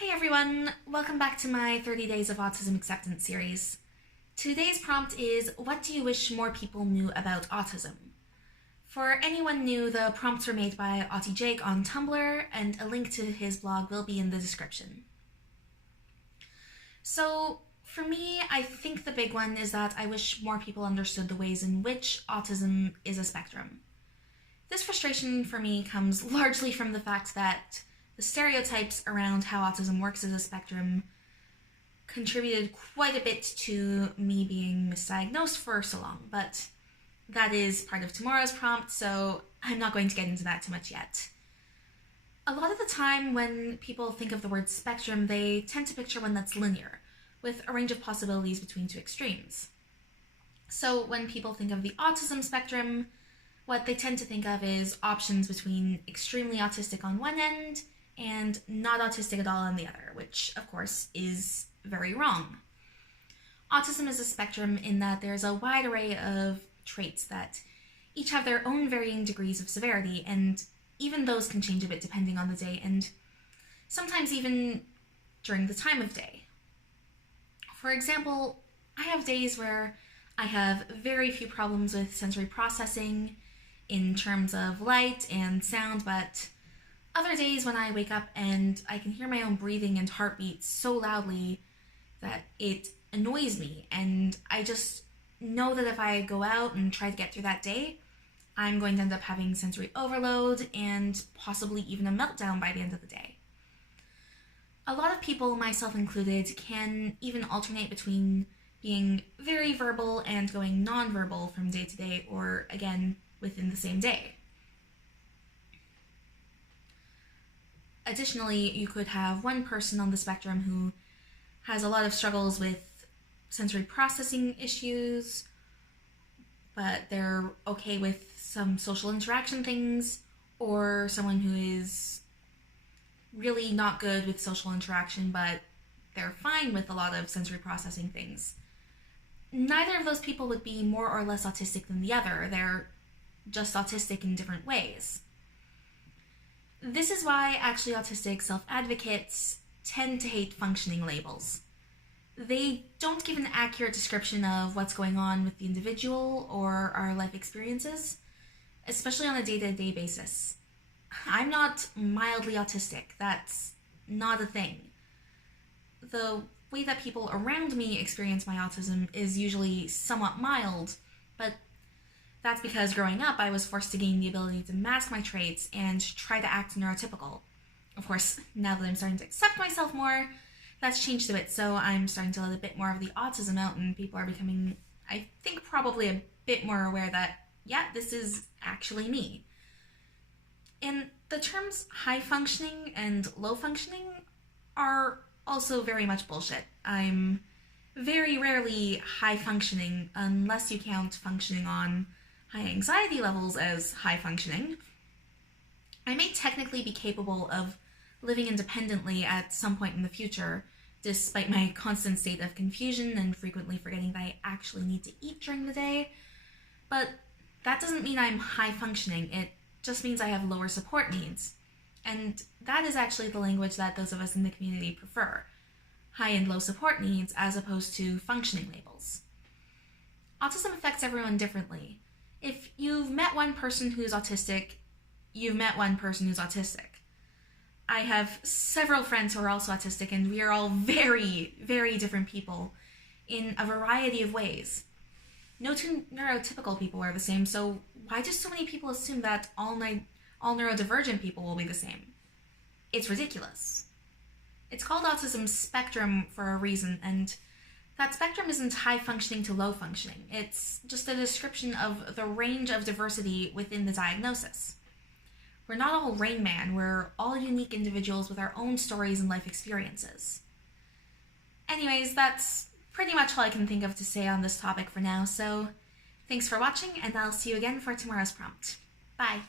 Hey everyone, welcome back to my 30 Days of Autism Acceptance series. Today's prompt is, what do you wish more people knew about autism? For anyone new, the prompts were made by Autie-Jake on Tumblr, and a link to his blog will be in the description. So, for me, I think the big one is that I wish more people understood the ways in which autism is a spectrum. This frustration for me comes largely from the fact that the stereotypes around how autism works as a spectrum contributed quite a bit to me being misdiagnosed for so long, but that is part of Tamaras Prompt, so I'm not going to get into that too much yet. A lot of the time when people think of the word spectrum, they tend to picture one that's linear, with a range of possibilities between two extremes. So when people think of the autism spectrum, what they tend to think of is options between extremely autistic on one end and not autistic at all on the other, which of course is very wrong. Autism is a spectrum in that there's a wide array of traits that each have their own varying degrees of severity, and even those can change a bit depending on the day and sometimes even during the time of day. For example, I have days where I have very few problems with sensory processing in terms of light and sound, but other days when I wake up and I can hear my own breathing and heartbeat so loudly that it annoys me, and I just know that if I go out and try to get through that day, I'm going to end up having sensory overload and possibly even a meltdown by the end of the day. A lot of people, myself included, can even alternate between being very verbal and going non-verbal from day to day, or again, within the same day. Additionally, you could have one person on the spectrum who has a lot of struggles with sensory processing issues, but they're okay with some social interaction things, or someone who is really not good with social interaction, but they're fine with a lot of sensory processing things. Neither of those people would be more or less autistic than the other. They're just autistic in different ways. This is why actually autistic self-advocates tend to hate functioning labels. They don't give an accurate description of what's going on with the individual or our life experiences, especially on a day-to-day basis. I'm not mildly autistic. That's not a thing. The way that people around me experience my autism is usually somewhat mild, but that's because growing up I was forced to gain the ability to mask my traits and try to act neurotypical. Of course, now that I'm starting to accept myself more, that's changed a bit, so I'm starting to let a bit more of the autism out, and people are becoming, I think, probably a bit more aware that, yeah, this is actually me. And the terms high functioning and low functioning are also very much bullshit. I'm very rarely high functioning, unless you count functioning on high anxiety levels as high functioning. I may technically be capable of living independently at some point in the future, despite my constant state of confusion and frequently forgetting that I actually need to eat during the day, but that doesn't mean I'm high functioning. It just means I have lower support needs. And that is actually the language that those of us in the community prefer: high and low support needs as opposed to functioning labels. Autism affects everyone differently. If you've met one person who's autistic, you've met one person who's autistic. I have several friends who are also autistic, and we are all very, very different people in a variety of ways. No two neurotypical people are the same, so why do so many people assume that all neurodivergent people will be the same? It's ridiculous. It's called Autism Spectrum for a reason, and that spectrum isn't high functioning to low functioning. It's just a description of the range of diversity within the diagnosis. We're not all Rain Man, we're all unique individuals with our own stories and life experiences. Anyways, that's pretty much all I can think of to say on this topic for now, so thanks for watching, and I'll see you again for tomorrow's prompt. Bye!